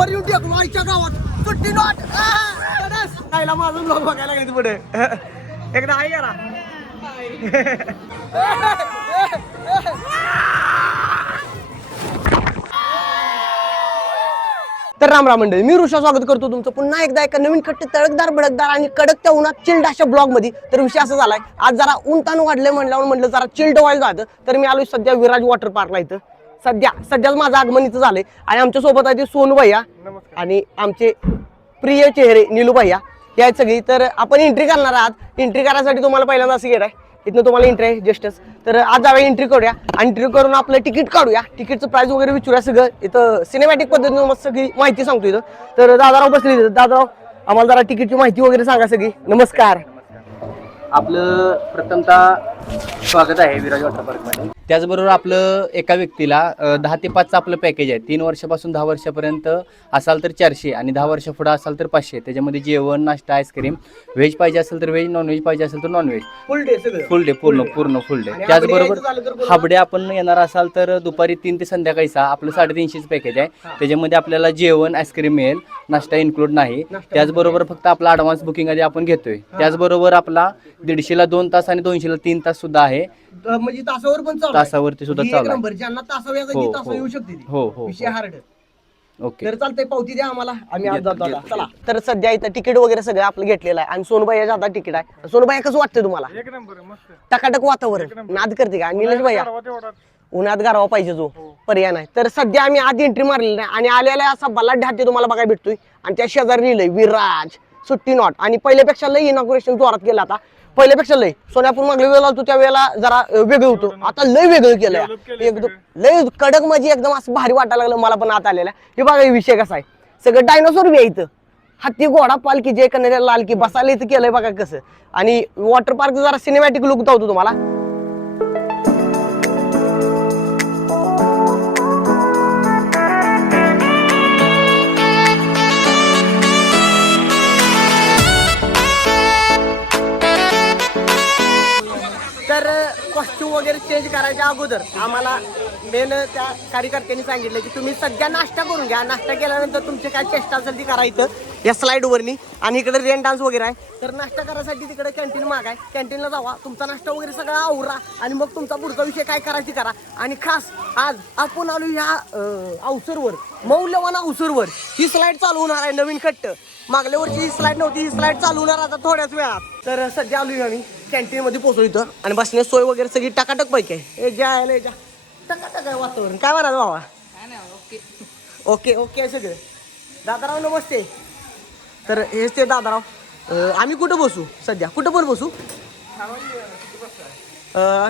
वर येऊन टेकलो आईच्या गावात सुट्टी नॉट खायला माझं ब्लॉग बघायला लागेल पुढे एकदा आहे याला तर राम राम मंडळी, मी ऋषा स्वागत करतो तुमचं पुन्हा एकदा एका नवीन खट्ट तळकदार भडकदार आणि कडक त्या उन्हात चिल्ड अशा ब्लॉग मध्ये. तर विषय असा झालाय, आज जरा ऊन ताण वाढले म्हटलं जरा चिल्ड व्हायला जातं. तर मी आलोय सध्या विराज वॉटर पार्कला. इथं सध्याच माझं आगमन इथं झालंय आणि आमच्या सोबत आहे ते सोनू भैया आणि आमचे प्रिय चेहरे नीलू भैया हे आहेत सगळी. तर आपण एंट्री करणार आहात. एंट्री करायसाठी तुम्हाला पहिल्यांदा असं गेलाय इथनं तुम्हाला एंट्री आहे जस्टच. तर आज जाऊया एंट्री करूया. एंट्री करून आपलं तिकीट काढूया. तिकीटचं प्राइस वगैरे विचारूया. सगळं इथं सिनेमॅटिक पद्धतीने मस्त सगळी माहिती सांगतो इथं. तर दादाराव बसले इथं. दादाराव आम्हाला जरा तिकीटची माहिती वगैरे सांगा सगळी. नमस्कार. आपलं प्रथमतः स्वागत आहे विराज वॉटर पार्कमध्ये. त्याचबरोबर आपलं एका व्यक्तीला 10 ते 5चं आपलं पॅकेज आहे. 3 वर्षापासून 10 वर्षापर्यंत असाल तर 400 आणि 10 वर्ष पुढे असाल तर 500. त्याच्यामध्ये जेवण, नाश्ता, आईस्क्रीम, व्हेज पाहिजे असेल तर व्हेज, नॉनव्हेज पाहिजे असेल तर नॉनव्हेज. फुल डे पूर्ण फुल डे. त्याचबरोबर हाफडे आपण येणार असाल तर दुपारी 3 ते संध्याकाळी 6 आपलं 350चं पॅकेज आहे. त्याच्यामध्ये आपल्याला जेवण, आईस्क्रीम मिळेल, नाश्ता इन्क्लूड नाही. त्याचबरोबर फक्त आपला ॲडव्हान्स बुकिंग आधी आपण घेतोय. त्याचबरोबर आपला 150ला 2 तास आणि 200ला 3 तास सुद्धा आहे. म्हणजे तासावर पण तासावरती सुद्धा चालू आहे. ज्यांना तासावर येऊ शकते विषय हार्ड. ओके, तर चालतंय पावती द्या आम्हाला, आम्ही आज जातो आता. चला. तर सध्या इथं तिकीट वगैरे सगळं आपलं घेतलेलं आहे आणि सोनूबाईच्या हातात तिकीट आहे. सोनूबाई कसं वाटतंय तुम्हाला? एक नंबर मस्त. टकाटक वातावरण नाद करते का? निलेश भैया उन्हात गारवा पाहिजे जो पर्याय नाही. तर सध्या आम्ही आधी एंट्री मारलेली नाही आणि आलेला असा बलाढ्य हत्ती तुम्हाला बघायला भेटतोय आणि त्या शेजारी लिहिलंय विराज सुट्टी नॉट. आणि पहिल्यापेक्षा लय इनॉग्रेशन जोरात केलं. आता पहिल्यापेक्षा लय सोन्यापूर मागल्या वेळेला होतो त्यावेळेला जरा वेगळं होतं, आता लय वेगळं केलंय. एकदम लय कडक म्हणजे एकदम असं भारी वाटायला लागलं मला पण आता आलेला. हे बघा विषय कसा आहे, सगळं डायनोसॉर बी आहे इथं. हत्ती, घोडा, पालखी, जे कन्या लाल की बसायला इथं केलंय बघा कसं. आणि वॉटर पार्क जरा सिनेमॅटिक लुक दावतो तुम्हाला. तर कॉस्ट्यूम वगैरे चेंज करायच्या अगोदर आम्हाला मेन त्या कार्यकर्त्यांनी सांगितलं की तुम्ही सध्या नाश्ता करून घ्या. नाश्ता केल्यानंतर तुमचे काय चेष्टा असेल ती करायचं या स्लाईडवरनी. आणि इकडे रेन डान्स वगैरे आहे. तर नाश्ता करायसाठी तिकडे कॅन्टीन माग आहे, कॅन्टीनला जावा, तुमचा नाश्ता वगैरे सगळा आवरा आणि मग तुमचा पुढचा विषय काय करायची करा. आणि खास आज आपण आलो ह्या अवसरवर, मौल्यवान अवसरवर. ही स्लाईड चालू होणार आहे नवीन खट्ट. मागल्या वर्षी ही स्लाईड नव्हती, ही स्लाईड चालू होणार आता थोड्याच वेळात. तर सध्या आलोय आम्ही कॅन्टीन मध्ये पोहोचलो इथं आणि बसण्याची सोय वगैरे सगळी टकाटक पैकी आहे. ए ज्या टकाटक आहे वातावरण. काय म्हणाल बाबा? ओके ओके आहे सगळं. दादाराव नमस्ते. तर हेच ते दादाराव. आम्ही कुठं बसू सध्या? कुठं पण बसू?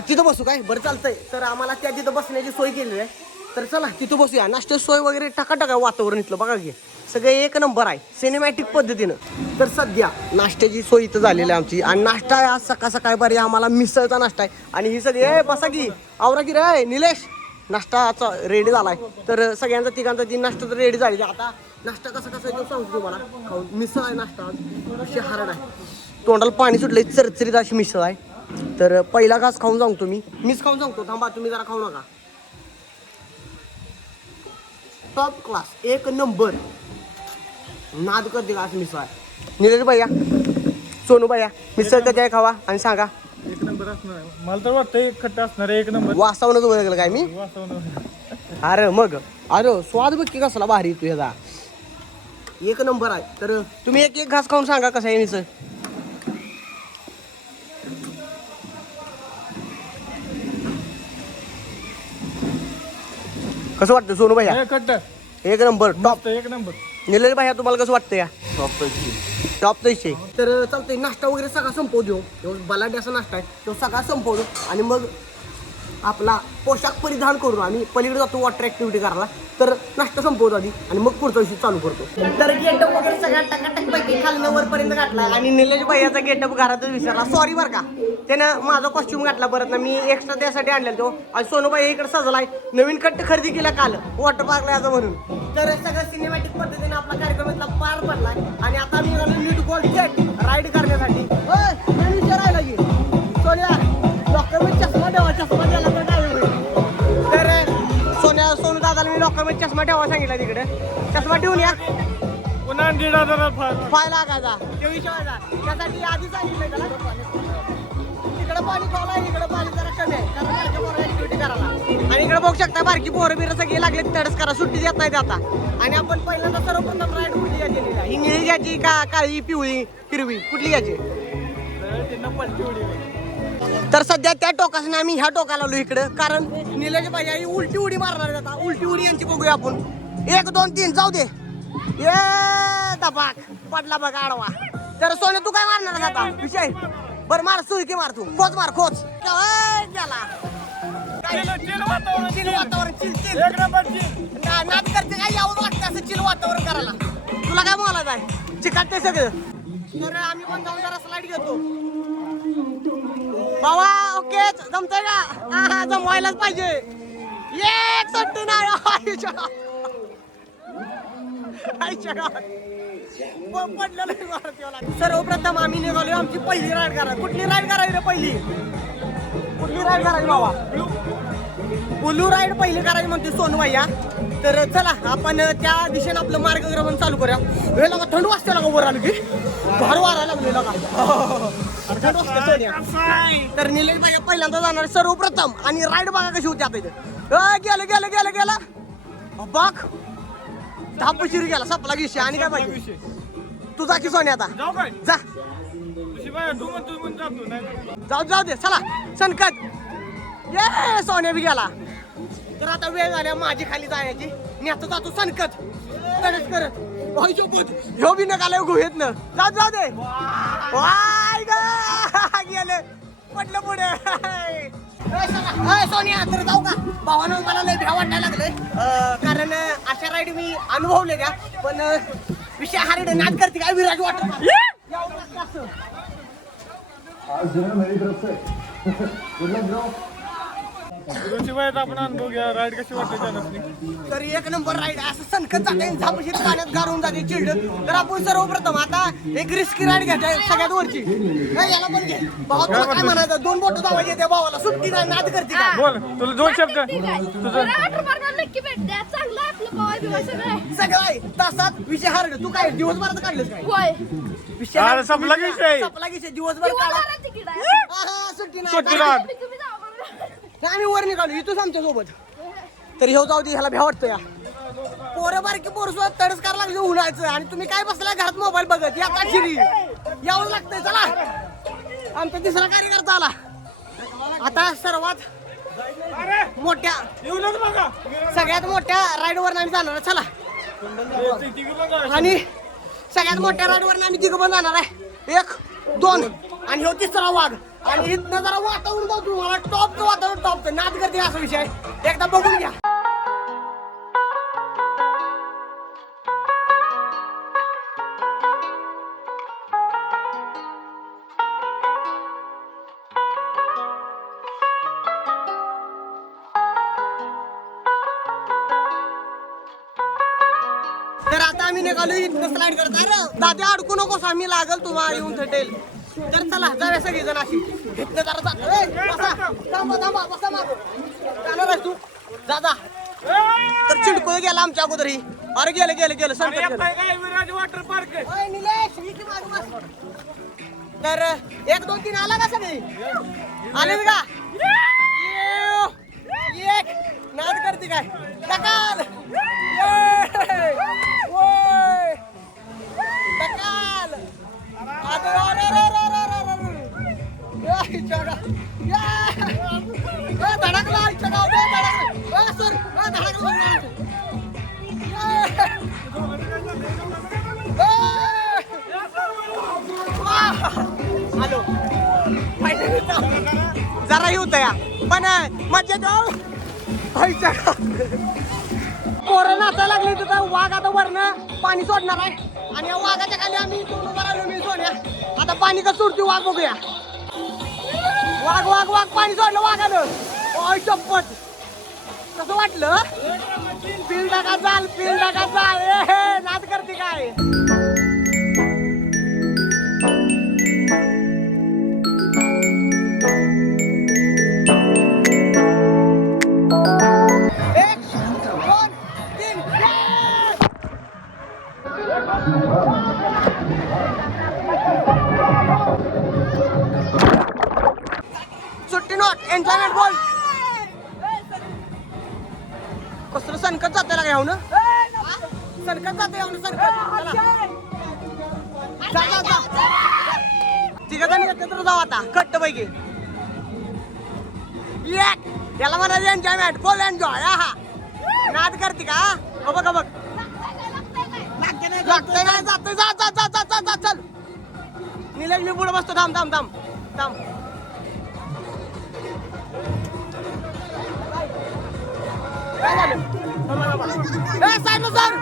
तिथं बसू काय? बरं चालतंय. तर आम्हाला त्या तिथं बसण्याची सोय केलेली आहे. तर चला तिथं बसूया. नाश्त्याची सोय वगैरे टकाटक आहे वातावरण इथलं बघा की सगळे एक नंबर आहे सिनेमॅटिक पद्धतीनं. तर सध्या नाश्त्याची सोय इथं झालेली आहे आमची. आणि नाश्ता आहे आज सकाळ सकाळ बरी आम्हाला मिसळचा नाश्ता आहे. आणि ही सगळी बसा की आवरा की रे निलेश, नाश्ताचा रेडी झालाय. तर सगळ्यांचा तिघांचा ती नाश्ता तर रेडी झाली. आता नाश्ता कसा तो सांगतो तुम्हाला. खाऊन मिसळ आहे नाश्ता विषय हार्ड आहे. तोंडाला पाणी सुटलंय, चरचरीत अशी मिसळ आहे. तर पहिला घास खाऊन सांगतो मीच खाऊन सांगतो. थांबा तुम्ही जरा खाऊ नका. टॉप क्लास एक नंबर नाद करते का असं मिसळ आहे. निलेश भैया, सोनू भैया मिसळ कधी आहे खावा आणि सांगा. एक नंबर असणार आहे. मला तर वाटतं एक खट्टा असणार आहे. एक नंबर वासावूनच ओळखलं काय मी. अरे मग अरे स्वाद बघ की कसला भारी तू ह्याचा एक नंबर आहे. तर तुम्ही एक घास खाऊन सांगा कसं आहे मिसळ. कसं वाटतं सोनू भैया? खट्टा एक नंबर टॉप. एक नंबर. निलेश भैया तुम्हाला कसं वाटतं या? टॉप पैसे. तर चालतंय नाश्ता वगैरे सगळा संपवू देऊ. बलाढ्य असा नाश्ता आहे तो सगळा संपवतो आणि मग आपला पोशाख परिधान करून आम्ही पलीकडे जातो वॉटर ऍक्टिव्हिटी करायला. तर नाश्ता संपवतो आधी आणि मग पुढचा विषय चालू करतो. तर गेटअप वगैरे सगळ्या टकाटक पैकी खालनं वरपर्यंत घातला आणि निलेश भैयाचा गेटअप घरातच विसरला. सॉरी बरं का. त्यानं माझा कॉस्ट्युम घातला परत ना, मी एक्स्ट्रा त्यासाठी आणलेला तो. आणि सोनूबाई इकडे सजलाय, नवीन कट्ट खरेदी केला काल वॉटर पार्कला याचं म्हणून. तर सगळं सिनेमॅटिक पद्धतीने आपला कार्यक्रम इथला पार पडलाय आणि आता मी नीट गोल्ड जेट राईड करण्यासाठी. विचारायला की सोन्या डॉक्टर चष्मा द्यावा, चष्मा द्यायला तर काय. तर सोनू दादा दादाला मी लोकांमध्ये चष्मा ठेवा सांगितला तिकडे. चष्मा ठेवून या. पुन्हा 1,500 फाय लागायचा ते विषयाचा त्यासाठी आधी सांगितलं त्याला. तिकडं पाणी खोला इकडं पाणी जरा कमी आहे कारण बारक्या पोरं ऍक्टिव्हिटी करायला. आणि इकडे बघू शकता बारकी पोरं बिरं सगळी लागले तडस करा सुट्टी देत नाही आता. आणि आपण पहिल्यांदा सर्वप्रथम राईड कुठली घ्यायची हिंगळी घ्यायची का काळी पिवळी हिरवी कुठली घ्यायची. तर सध्या त्या टोकासने आम्ही ह्या टोकाला आलो इकडं कारण निलेश भाई उलटी उडी मारणार आता. उलटी उडी यांची बघूया आपण. 1 2 3 जाऊ दे. ये दबाक पडला बघ आडवा. तर सोने तू काय मारणार आता विषय बर मार सुरकी मार तू खोच मार खोच गेला. चिल वातावरण चिल नाद करते काय यावं वाटतं असं चिल वातावरण करायला. तुला काय बोलायचं आहे चिकाटते सगळं. तर आम्ही पण जाऊन जरा स्लाइड घेतो बाबा. ओके जमतंय का हा जमवायलाच पाहिजे. ये चट्टू नाही सर्वप्रथम आम्ही निघालोय आमची पहिली राईड करायची. कुठली राईड करायची रे पहिली कुठली राईड करायची बाबा. ब्लू राईड पहिली करायची म्हणते सोनू भैया. तर चला आपण त्या दिशेने आपलं मार्गक्रमण चालू करूया. हे लगा थंड वाजते लगा वर आलो की बाहेर वारा लागले लगा थंड वाजते सोन्या. तर निलेश भैया पहिल्यांदा जाणार सर्वप्रथम. आणि राईड बघा कशी होती आता इथं. गेलं गेलं गेलं गेलं बाग धापशिरी गेला सपला विषय. आणि काय पाहिजे तुझा की सोन्या आता जा जाऊ जाऊ दे चला संकट. ये सोन्या बी गेला. तर आता वेळ झाल्या माझी खाली जायची. मी आता जातो संकट गणेश करत ह्यो बी नका गुहेत न जाऊ जाऊ दे. वाय गेले पडलं पुढे. सोनिया तर जाऊ का भावानं मला लय भ्या वाटायला लागले कारण अशा राईड मी अनुभवले द्या. पण विषय हा रेड नाद करते काय विराज वाटत आपण अनुभव घ्या राईड कशी वाटते त्यानंतर. तर 1 नंबर राईड असं संकट जाते झापशीत पाण्यात गारून जाते चिल्ड. तर आपण सर्वप्रथम आता एक रिस्की राईड घ्यायची सगळ्यात वरची. याला पण घे भावा तुला काय म्हणायचं 2 बोट धावायचे त्या भावाला सुट्टी नाही नाद करते का. बोल तुला 2 शब्द तुझं सगळं आहे तासात विषय हार्ड. तू काय दिवसभरात काढलंस काय विषय संपला विषय संपला विषय दिवसभर काढा सुट्टी नाही. आम्ही वर निघालो इथूच आमच्या सोबत. तर ह्यो जाऊ दे ह्याला भ्या वाटतं या पोरं बारकी पोरं सुद्धा तडस करायला लागले उन्हाळ्याचं. आणि तुम्ही काय बसला घरात मोबाईल बघत या काशिरी यावं लागतंय. चला आमचा तिसरा कार्यकर्ता आला. आता सर्वात मोठ्या सगळ्यात मोठ्या राईडवर आम्ही जाणार आहे. चला आणि सगळ्यात मोठ्या राईडवर आम्ही तिघं पण जाणार आहे. 1 2 आणि ह्यो तिसरा वाघ. आणि इथनं जरा वातावरण जाऊ तुम्हाला टॉपचं वातावरण टॉपचं नाद करते असा विषय एकदा बघून घ्या. तर आता आम्ही निघालो इथनं स्लाइड करत. अरे दादा अडकू नकोस आम्ही लागल तुम्हाला येऊन थटेल. तर चला जाऊया सगळी जण अशी इथनं जरा बसा थांबा थांबा बसा मागं जाणार आहेस तू जा जा. तर चिडकुळ गेला आमच्या अगोदर ही. अरे गेलं गेलं गेलं संकट विराज वॉटर पार्क. तर 1 2 3 आला का सगळी आले का. एक नाद करते काय टकाल टकाल धडकला सर हॅलो जरा येऊत या पण मजा पोरं नाचायला लागली तिथं. वाघ आता वरनं पाणी सोडणार आहे. आणि या वाघाच्या खाली आम्ही उभा राहिलो मी सोन्या. आता पाणी कसं सोडतो वाघ बघूया. वाघ वाघ वाघ पाणी सोडलं वाघानं. ओय चप्पट कसं वाटलं. पिल्डा का जाल पिल्डा का जाल हे नाद करते काय. एक 2 सुट्टी नॉट एन्जॉयमेंट बोल कसलं सनकत जाते लागा येऊ ना सनकत जाते येऊ ना सनकत चला जा जा जा तिघ जण एकत्र जाऊ आता कट्ट पैकी याला म्हणायचं एन्जॉयमेंट बोल एन्जॉय हा नाद करते का हो बघ बघ लागतंय नाही जातोय जा जा जा जा जा जा चल निलेश मी पुढे बसतो थांब थांब थांब थांब काय झालं ए साईड सर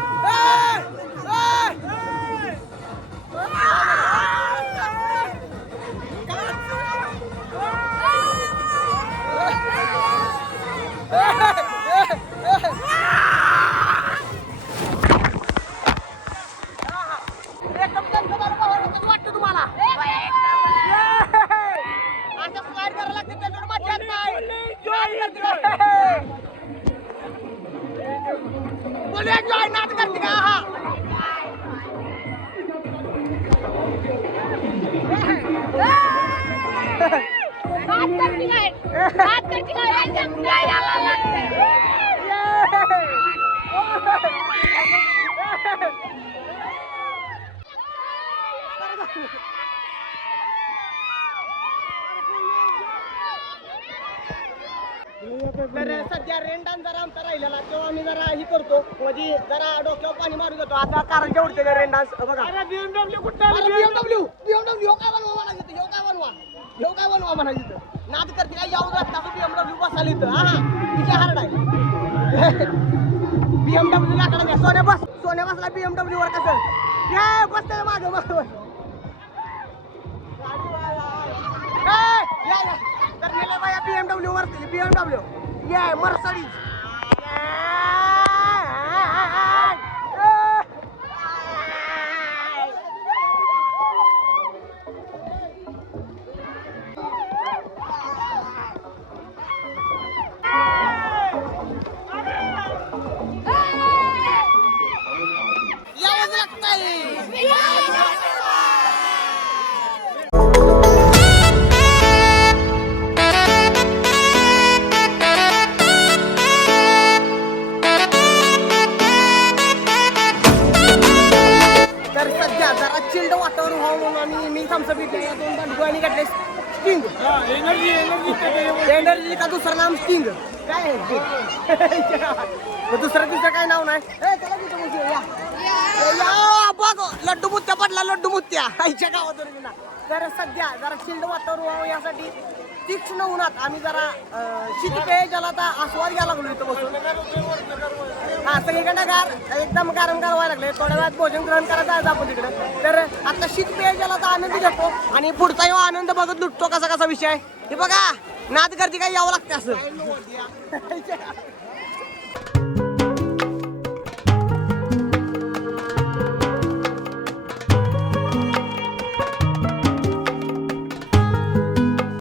वाटतं तुम्हाला असं स्लाइड करायला लागते त्याच्यावर मजा येत नाही बोले एन्जॉय नाद करते का हा तर सध्या रेन डान्स जरा आमचा राहिलेला तेव्हा आम्ही जरा ही करतो म्हणजे जरा डोक्यावर पाणी मारून जातो आता कारण जे उडते रेन डान्स बघा बीएमडब्ल्यू बीएमडब्ल्यू बीएमडब्ल्यू काय बनवा म्हणायचं ह्यो काय बनवा म्हणायचं नाद करते काय यावं लागतं बीएमडब्ल्यू बसायला इथं हा तिच्या हार्ड आहे बीएमडब्ल्यू लाकडा द्या सोन्या बसला बीएमडब्ल्यू वर कसं ये बसतंय मागं मागं तर नेले बाया बीएमडब्ल्यू वरती बीएमडब्ल्यू ये मर्सडीज यावंच लागतंय चिल्ड वातावरण व्हावं म्हणून आम्ही मी थम्सअप घेतले दोन बाटल्या आणि घेतले स्टिंग एनर्जी का दुसरं नाम स्टिंग काय दुसरं तिसरं काय नाव नाही बघ लड्डू मुत्या पडला लड्डू मुत्या आईच्या गावातून तर सध्या जरा चिल्ड वातावरण व्हावं यासाठी तीक्ष्ण उन्हात आम्ही जरा शीतपेय जलाचा आस्वाद घ्यायला लागलो इथं बसून हा सगळीकडे गार एकदम गारम व्हायला लागले थोड्या वेळात भोजन ग्रहण करायचं आहे आपण तिकडे तर आता शीतपेय जलाचा आनंद घेतो आणि पुढचा ह्यो आनंद बघत लुटतो कसा कसा विषय हे बघा नाद करते काय यावं लागते असं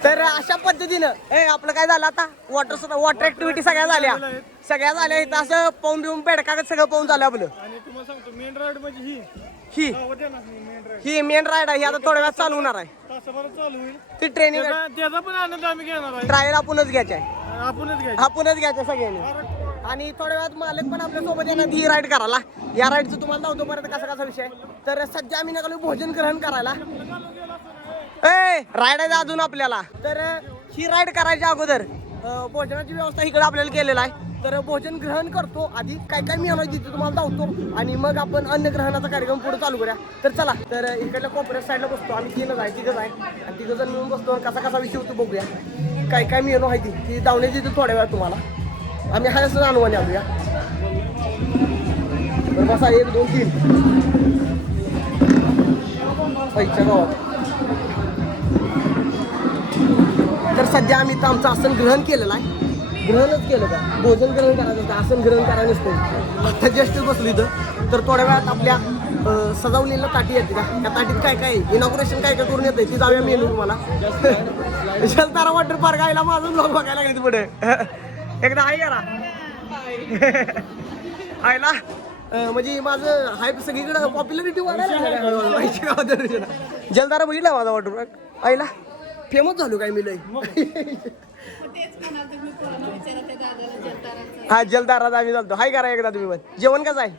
तर अशा पद्धतीनं आपलं काय झालं आता वॉटर ऍक्टिव्हिटी सगळ्या झाल्या इथं असं पाहून बिऊन बेडकागत सगळं पाहून झालं आपलं आणि तुम्हाला सांगतो मेन राईड म्हणजे ही ही मेन राईड आहे ही आता थोड्या वेळात चालू होणार आहे तासाभरात चालू होईल ती ट्रेनिंग त्याचा पण आनंद आम्ही घेणार आहे ट्रायल आपणच घ्यायचा आहे आपणच घ्यायचं सगळ्यांनी आणि थोड्या वेळात मालक पण आपल्या सोबत येणार ही राईड करायला या राईडचं तुम्हाला दावतो परत कसा विषय तर सध्या आम्ही निघालो भोजन ग्रहण करायला राईड आहे अजून आपल्याला तर ही राईड करायच्या अगोदर भोजनाची व्यवस्था इकडे आपल्याला केलेला आहे तर भोजन ग्रहण करतो आधी काय काय मी तिथे तुम्हाला धावतो आणि मग आपण अन्न ग्रहणाचा कार्यक्रम पुढे चालू करूया तर चला तर इकडल्या कोपऱ्या साईडला बसतो आम्ही तिघच आहे आणि तिघं जण मिळून बसतो कसा विषय होतो बघूया काय काय मेनू आहे ती धावण्याची तिथे थोड्या वेळा तुम्हाला आम्ही हा असं अनुवाने आणूया तर बसा 1 2 3 पैच्या गावात तर सध्या आम्ही तर आमचं आसन ग्रहण केलेलं आहे ग्रहणच केलं का भोजन ग्रहण करायचं होतं आसन ग्रहण करायला नसतं आता जस्ट बसलो इथं तर थोड्या वेळात आपल्या सजावलेल्या ताटी येते का त्या ताटीत काय काय इनॉग्रेशन काय करून येते ती जाऊया मेनू तुम्हाला जलतारा वॉटर पार्क आयला माझं ब्लॉग बघायला लागेल पुढे एकदा आहे याला आयला म्हणजे माझं हाय सगळीकडे पॉप्युलरिटी वाढायला. जलदारा बघितला माझा वॉटर पार्क आईला फेमस झालो काय मी लय. हा जलदारात आम्ही चालतो. हाय करा एकदा तुम्ही पण. जेवण कसं आहे?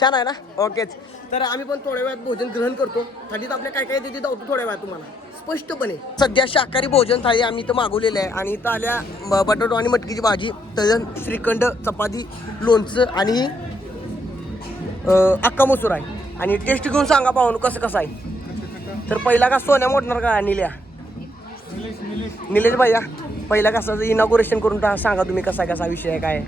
छान आहे ना. ओकेच. तर आम्ही पण थोड्या वेळात भोजन ग्रहण करतो. थालीत आपल्या काय काय देते धावतो थोड्या वेळात तुम्हाला स्पष्टपणे. सध्या शाकाहारी भोजन थाळी आम्ही इथं मागवलेलं आहे आणि इथं आल्या बटाटो आणि मटकीची भाजी, तळण, श्रीखंड, चपाती, लोणचं आणि अक्का मसूर आहे. आणि टेस्ट घेऊन सांगा पाहून कसं कसं आहे. तर पहिला का सोन्या मोडणार का निल्या? निलेश भैया पहिला कसं इनॉग्रेशन करून सांगा तुम्ही कसा विषय आहे काय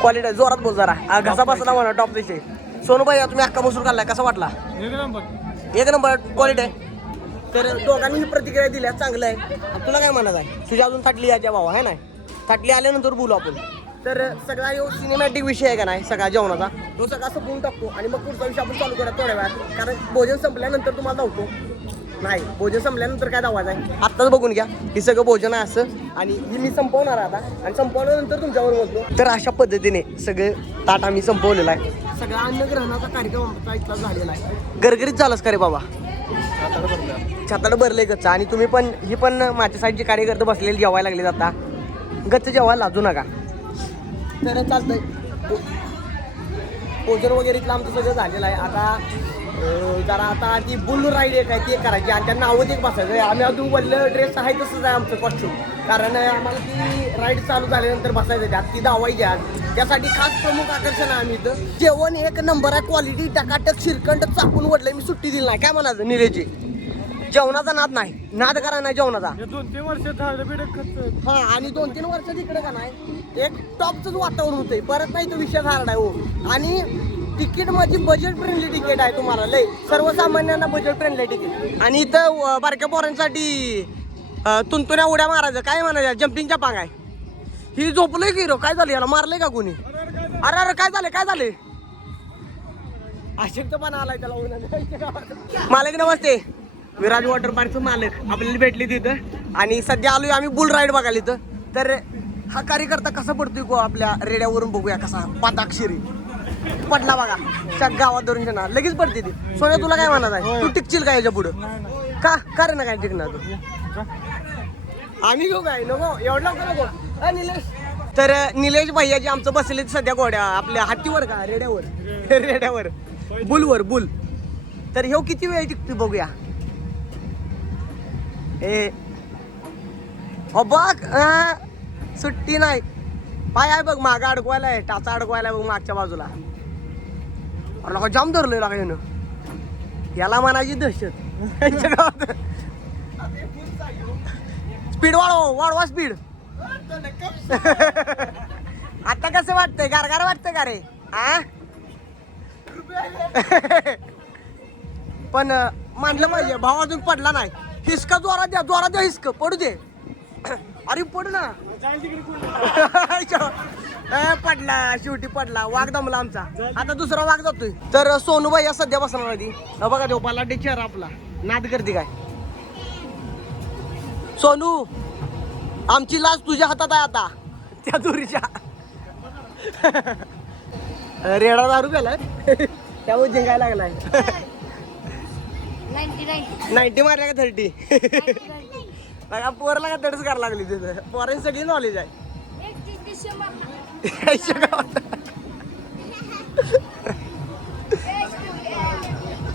क्वालिटी आहे. जोरात बोल जरा घसा बसला म्हणा टॉप विषय. सोनू भैया तुम्ही अक्का मसूर खाल्लाय कसा वाटला? एक नंबर क्वालिटी आहे. तर दोघांनी ही प्रतिक्रिया दिल्या चांगलं आहे. तुला काय म्हणत आहे? तुझ्या अजून थाटली याच्या भावा आहे ना. थाटली आल्यानंतर बोलू आपण. तर सगळा यो सिनेमॅटिक विषय आहे का नाही सगळा जेवणाचा तो सगळा संपवून टाकतो आणि मग पुढचा विषय आपण चालू करा थोड्या वेळात. कारण भोजन संपल्यानंतर तुम्हाला धावतो नाही. भोजन संपल्यानंतर काय धावायचं आहे आत्ताच बघून घ्या. हे सगळं भोजन आहे असं आणि ही मी संपवणार आता आणि संपवल्यानंतर तुमच्यावर बोलतो. तर अशा पद्धतीने सगळं ताट आम्ही संपवलेलं आहे. सगळा अन्नग्रहणाचा कार्यक्रम आमचा इथला झालेला आहे. गरगरीत झालाच का रे बाबा? छाताड भरले गच्च. आणि तुम्ही पण ही पण माझ्या साईडचे कार्यकर्ते बसलेले जेवायला लागले आता. गच्च जेवायला लाजू नका. तर चालतंय. भोजन वगैरे इथलं आमचं सगळं झालेलं आहे. आता जरा आता ती बुल राईड एक आहे ती एक करायची आणि त्यांना नावच एक बसायचं. आम्ही अजून वल्ल ड्रेस आहे तसंच आहे आमचं कॉस्ट्यूम. कारण आम्हाला ती राईड चालू झाल्यानंतर बसायचं त्यात ती धावायची आज. त्यासाठी खास प्रमुख आकर्षण आहे आम्ही इथं. जेवण एक नंबर आहे. क्वालिटी टकाटक श्रीखंड चाकून वडलंय. मी सुट्टी दिली नाही काय म्हणायचं निलेची. जेवणाचा नाद नाही. नाद करा नाही जेवणाचा. 2-3 वर्ष खर्च. हा आणि 2-3 वर्ष तिकडे का नाही एक टॉपच वातावरण होतंय. परत नाही तो विषय हार्ड आहे हो. आणि तिकीट माझी बजेट फ्रेंडली तिकीट आहे तुम्हाला लय सर्वसामान्यांना बजेट फ्रेंडली तिकीट. आणि इथं बारक्या पोरांसाठी तुंतुण्या उड्या मारायचं काय म्हणायचं जम्पिंगच्या पांग आहे. ही झोपलोय की रो काय झालं याला मारलंय का कोणी? अरे अरे काय झाले अशक्तपणा आलाय त्याला. मालक नमस्ते. विराज वॉटर पार्कचं मालक आपल्याला भेटली तिथं आणि सध्या आलोय आम्ही बुल राईड बघायला इथं. तर हा कार्यकर्ता कसा पडतोय को आपल्या रेड्यावरून बघूया कसा पाताक्षरी पडला बघा. सग गावात धरून ना लगेच पडते ती. सोन्या तुला काय म्हणत आहे? तू टिकशील का याच्या पुढं? का रे ना काय टिकणार तू? आम्ही घेऊ काय नको एवढं नको निलेश. तर निलेश भैयाजी आमचं बसले सध्या घोड्या आपल्या हातीवर का रेड्यावर बुलवर बुल. तर ह्यो किती वेळ टिकतो बघूया. ए बघ सुट्टी नाही. पाय आहे बघ मागं अडकवायलाय टाचा अडकवायलाय बघ मागच्या बाजूला. अरे जाम धरलोय लागा येणं. याला म्हणायची दहशत गावात. स्पीड वाढवा स्पीड. आता कसं वाटतंय? गारगार वाटतंय का रे? पण मानलं पाहिजे भाव अजून पडला नाही. हिसका जोरात द्या हिसक पडू दे. अरे पड ना. पडला शेवटी पडला. वाघ दमला आमचा. आता दुसरा वाघ जातोय. तर सोनूबाई या सध्या बसणार आधी बघा देऊ बलाढ्य चेहरा आपला नाद करते काय. सोनू आमची लाज तुझ्या हातात आहे आता त्या दुरीच्या. रेडा दारू प्यालाय त्यामुळे जिंकायला लागलाय. 90 मारल्या का 30? पोरला का दडच करायला लागली तिथं. पोरांची सगळी नॉलेज आहे.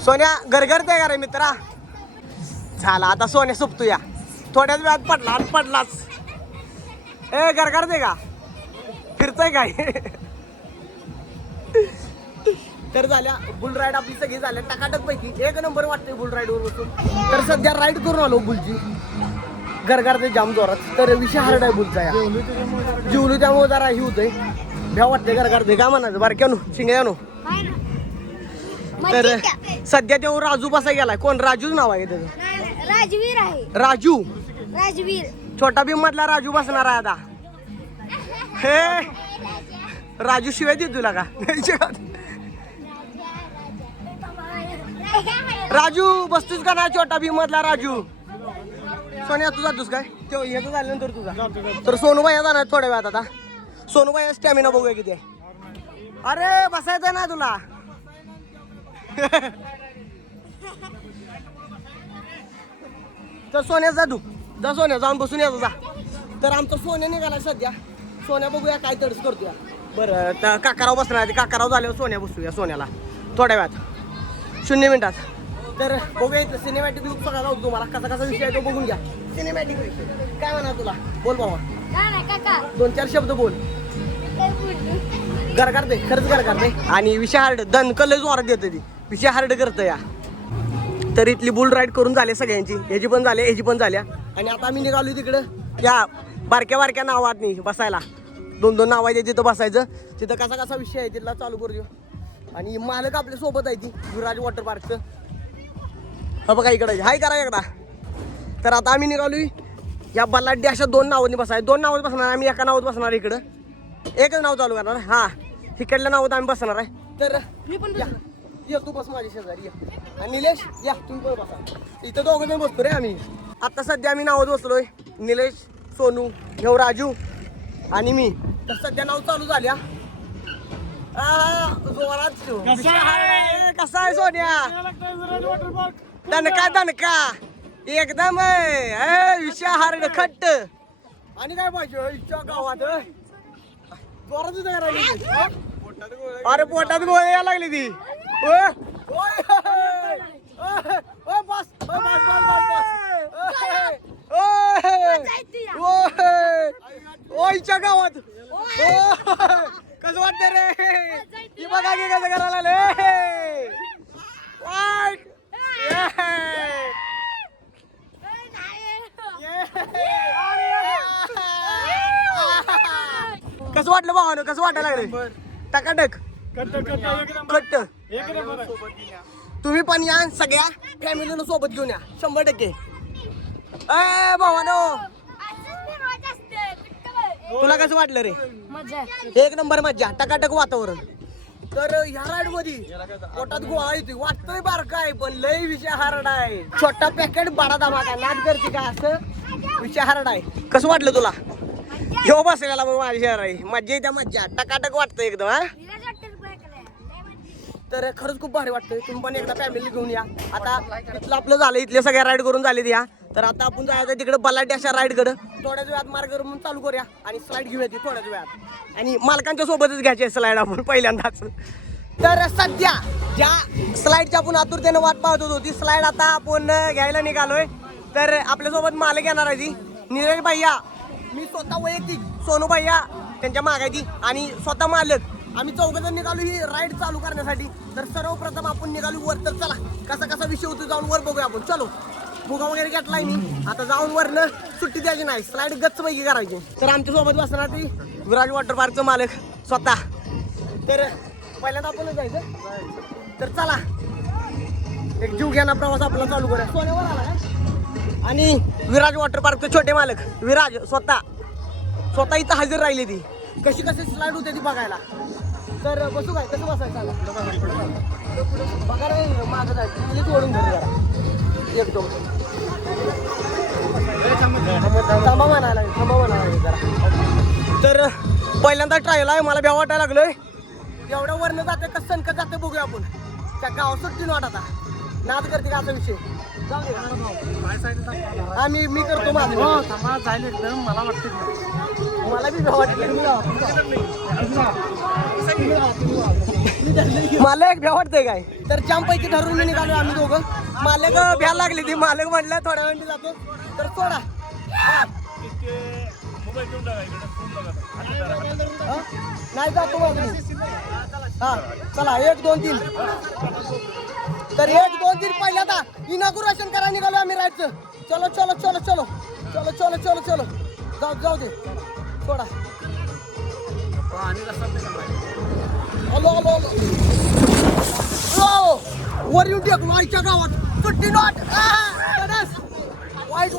सोन्या गरगरते का रे मित्रा? झाला आता सोन्या सुपतो या थोड्याच वेळात पडलाच. ए गरगरते का? फिरतय काय? तर झाल्या बुल राईड आपली सगळी झाल्या टकाटक पैकी एक नंबर वाटते बुल राईड वर बसून. तर सध्या राईड करून आलो बुलची. गरगरते जाम जोरात. तर विषय हार्ड आहे बुलचा या. जेवलो त्यामुळे जरा ही होतंय भ्या वाटते गरगरते काय म्हणायचं बारक्यानो शिंगयानो. तर सध्या तो राजू बसा गेलाय. कोण? राजूच नाव आहे त्याचं. राजवीर आहे. राजवीर छोटा भीम मधला राजू बसणार आहे आता. हे राजू शिवाय दे तुला का? राजू बसतोस का नाही? छोटा भीम मधला राजू. सोन्या तू जातोस काय? तो येतो झाल्यानंतर तुझा. तर सोनूबाई जाणार थोड्या वेळात आता. सोनूबाई स्टॅमिना बघूया किती आहे. अरे बसायचं ना तुला. तर सोन्या जा तू, जा सोन्या, जाऊन बसून यायचं जा. तर आमचं सोन्या निघाला सध्या. सोन्या बघूया काय तडस करतोय. बरं तर काकाराव बसणार आहे. काकाराव झाल्यावर सोन्या बसूया सोन्याला थोड्या वेळात 0 मिनिटात. तर बघूया इथं सिनेमॅटिक लुक सगळा जाऊ तुम्हाला कसा कसा विषय आहे तो बघून घ्या. सिनेमॅटिक विषय काय म्हणा तुला, बोल बाबा 2-4 शब्द बोल. घर करते खरंच घर करते आणि विषय हार्ड दणकल जोरात देते ती. विषय हार्ड करतं या. तर इथली बुल राईड करून झाले सगळ्यांची, ह्याची पण झाली ह्याची पण झाल्या. आणि आता आम्ही निघालो तिकडं या बारक्या बारक्या नावात नाही बसायला. 2-2 नाव आहे तिथं बसायचं. तिथं कसा कसा विषय आहे तिथला चालू करू. आणि मालक आपल्या सोबत आहे ती विराज वॉटर पार्कचं. हा बघा इकडे हाय करा एकदा. तर आता आम्ही निघालोय या बलाढ्य अशा 2 नावांनी बसाय. 2 नावात बसणार आम्ही, एका नावात बसणार इकडं. एकच नाव चालू करणार. हा इकडल्या नावात आम्ही बसणार आहे. तर या तू बस माझ्या शेजारी या. आणि निलेश या तुम्ही पण बसा. इथं 2 जण बसतो रे आम्ही. आता सध्या आम्ही नावात बसलोय. निलेश, सोनू, ह्यो राजू आणि मी. तर सध्या नाव चालू झाल्या. कसा आहे सोन्या? दणका दणका एकदम विषय हार्ड खट्ट. आणि काय पाहिजे इच्छा गावात जोरातच करायला. अरे पोटात गोळे यायला लागली ती. ओच्या गावात कसं वाटतं रे? ही बघा की कसं करायला लागले. कसं वाटलं भावानं? कसं वाटायला लागलं? टकाटक कट्ट. तुम्ही पण या सगळ्या फॅमिलीला सोबत घेऊन या 100%. भावानो तुला कसं वाटलं रे? एक नंबर मज्जा, टकाटक वातावरण. तर ह्या राईड मध्ये पोटात गोळा येतोय. वाटतंय बारका आहे पण लय विषय हार्ड आहे. छोटा पॅकेट बडा धमाका. नाद करते का असं विषय हार्ड आहे. कसं वाटलं तुला? घेऊ बसलेला मग माझ्या शहर आहे. मज्जा येत्या मज्जा, टकाटक वाटतं एकदम. हा तर खरंच खूप भारी वाटतंय. तुम्ही पण एकदा फॅमिली घेऊन या. आता इथलं आपलं झालं, इथले सगळ्या राईड करून झाले या. तर आता आपण जायचं तिकडे बलाढ्य अशा राईडकडं. थोड्याच वेळात मार्ग म्हणून चालू करूया आणि स्लाईड घेऊया ती थोड्याच वेळात. आणि मालकांच्या सोबतच घ्यायची स्लाईड आपण पहिल्यांदाच. तर सध्या ज्या स्लाईडच्या आपण आतुरतेने वाट पाहत होतो ती स्लाईड आता आपण घ्यायला निघालोय. तर आपल्यासोबत मालक येणार आहे ती निलेश भैया, मी स्वतः वैयक्तिक सोनू भैया त्यांच्या मागायची आणि स्वतः मालक. आम्ही 4 जण निघालो ही राईड चालू करण्यासाठी. तर सर्वप्रथम आपण निघालो वर. तर चला कसा कसा विषय होतो जाऊन वर बघूया आपण. चलो भुगा वगैरे घेतलाय मी. आता जाऊन वरनं सुट्टी द्यायची नाही, स्लाईड गच्चपैकी करायची. तर आमच्या सोबत बसणार ती विराज वॉटर पार्कचं मालक स्वतः. तर पहिल्यांदा आपणच जायचं. तर चला एक जीव घ्याना प्रवास आपला चालू करूया. सोन्यावर आला काय? आणि विराज वॉटर पार्कचे छोटे मालक विराज स्वतः इथं हजर राहिली. ती कशी स्लाईड होते ती बघायला. तर बसू काय? कसं बसायचं बघा रे. माझं जायचं ओढून घरी जरा एकदम थांबा म्हणायला जरा. तर पहिल्यांदा ट्रायल आहे. मला भ्या वाटायला लागलोय. एवढ्या वरनं जाते कसं सनकत जाते बघूया आपण. त्या गावात सुट्टी नॉट आता नाद करते का असा विषय. मी करतो माझं जाईल एकदम. मला वाटतं मला बी भ्या वाटलं. मला एक भ्या वाटतंय काय. तर जामपैकी धरून मी निघालो आम्ही दोघं. मालक भ्या लागली ती. मालक म्हटलं थोड्या वेळ जातो. तर सोडा नाही जातो हा. चला 1 2 3. तर 1 2 3 पहिल्यांदा इनॉग्रेशन करा निघालो आम्ही राहायचं. चलो चलो चलो चलो चलो चलो चलो चलो जाऊ दे सोडा. हॅलो वर येऊन टेकलो आईच्या गावात सुट्टी नॉट. वाईट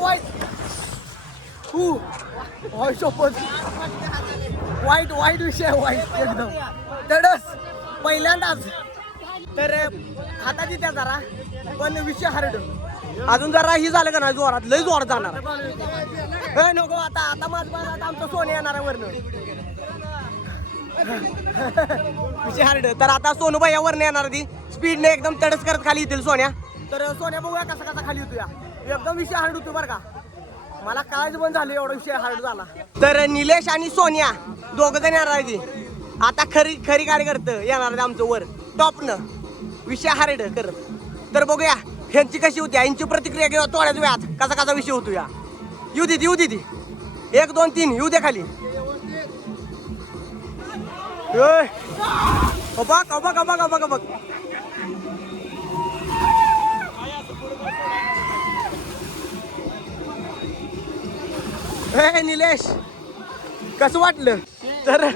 वाईट विषय वाईट एकदम तडस पहिल्यांदाच. तर हाताची त्या जरा पण विषय हार्ड. अजून जरा ही झालं का नाही जोरात लय जोरात जाणार. नको आता माझं आता आमचं सोने येणार आहे वरनं. विषय हार्ड. तर आता सोनूबाई यावर येणार ती स्पीडने एकदम तडस करत खाली येतील सोन्या. तर सोन्या बघूया कसा कसा खाली होतो या. एकदम विषय हार्ड होतो बरं का. मला काळज पण झालं एवढा विषय हार्ड झाला. तर निलेश आणि सोनिया दोघं जण येणार आहे ती. आता खरी खरी कार्यकर्ते येणार आहे आमचं वर टॉपनं विषय हार्ड करत. तर बघूया ह्यांची कशी होती, यांची प्रतिक्रिया घेऊ थोड्याच वेळात. कसा कसा विषय होतो या. येऊ दे येऊ दे ती 1 2 3 येऊ दे खाली. बघ बघ बघ बघ बघ. हे निलेश कसं वाटलं. तर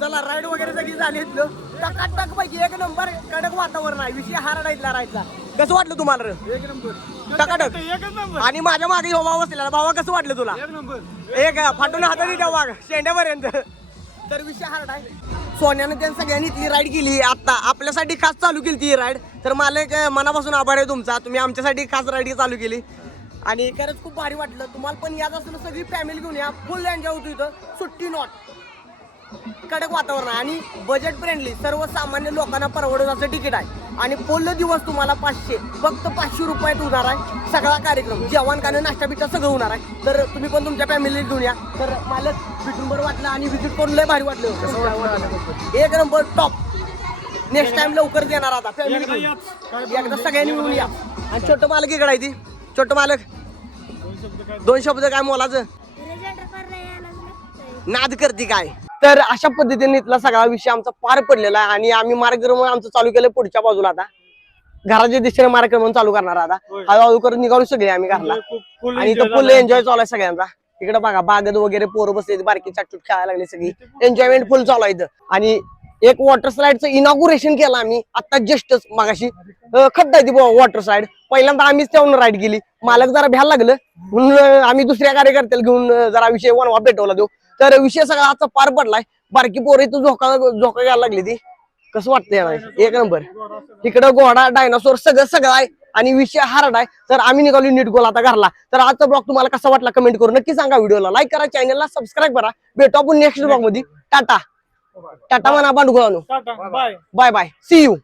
चला राईड वगैरे सगळी झाली टकाटक पैकी 1 नंबर. कडक वातावरण आहे. विषय हार्ड आहे राईडचा. कसं वाटलं तुम्हाला रे? 1 नंबर टकाटक. 1 नंबर आणि माझ्या मागे भावा बसलेला. भावा कसं वाटलं तुला? 1 नंबर. एक फाटून हाताने ठेवा शेंड्यापर्यंत. तर विषय हार्ड आहे. सोन्यानं त्यांनी सगळ्यांनी ती राईड केली. आता आपल्यासाठी खास चालू केली ती राईड. तर मला मनापासून आभार आहे तुमचा. तुम्ही आमच्यासाठी खास राईड चालू केली आणि खरंच खूप भारी वाटलं. तुम्हाला पण यात असलं सगळी फॅमिली घेऊन या. फुल एन्जॉय होतो इथं. सुट्टी नॉट. कडक वातावरण आहे आणि बजेट फ्रेंडली. सर्वसामान्य लोकांना परवडत असं तिकीट आहे. आणि पूर्ण दिवस तुम्हाला 500 फक्त 500 रुपयात होणार आहे सगळा कार्यक्रम. जेवण खाणं नाश्ता बिष्टा सगळं होणार आहे. तर तुम्ही पण तुमच्या फॅमिली घेऊन या. तर मला भेटून बरं वाटलं आणि व्हिजिट करून लय भारी वाटलं. 1 नंबर टॉप. नेक्स्ट टाइम लवकर येणार आता फॅमिली एकदा सगळ्यांनी मिळून या. आणि छोटं मालक इकडे आहे ती. छोटं मालक 2 शब्द काय मोलाचं नाद करते काय. तर अशा पद्धतीने इथला सगळा विषय आमचा पार पडलेला आहे आणि आम्ही मार्गक्रमण आमचं चालू केलं पुढच्या बाजूला. आता घराच्या दिशेने मार्गक्रमण चालू करणार. आता हळूहळू करत निघालो सगळे आम्ही घरला. आणि इथं फुल एन्जॉय चालू आहे सगळ्यांचा. इकडे बघा बागेत वगैरे पोरं बसले बारकी चाटूट खेळायला लागली सगळी. एन्जॉयमेंट फुल चालू आहे इथं. आणि एक वॉटर स्लाइडचं इनॉग्रेशन केलं आम्ही आता जस्टच मागाशी. खड्डा आहे ती वॉटर स्लाइड. पहिल्यांदा आम्हीच त्याहून राईड केली. मालक जरा भ्यायला लागलं म्हणून आम्ही दुसऱ्या कार्यकर्त्याला घेऊन जरा विषय वनवा पेटवला देऊ. तर विषय सगळा आजचा पार पडलाय. बारकी पोरं इथं झोका घ्यायला लागली ती. कसं वाटतंय? 1 नंबर. इकडं घोडा डायनासोर सगळं आहे आणि विषय हार्ड आहे. तर आम्ही निघालो नीट गोल आता घरला. तर आजचा ब्लॉग तुम्हाला कसा वाटला कमेंट करून नक्की सांगा. व्हिडिओला लाईक करा, चॅनलला सबस्क्राईब करा. भेटू आपण नेक्स्ट ब्लॉग मध्ये. टाटा टाटा म्हणा बांडू. Tata bye. Bye bye. See you.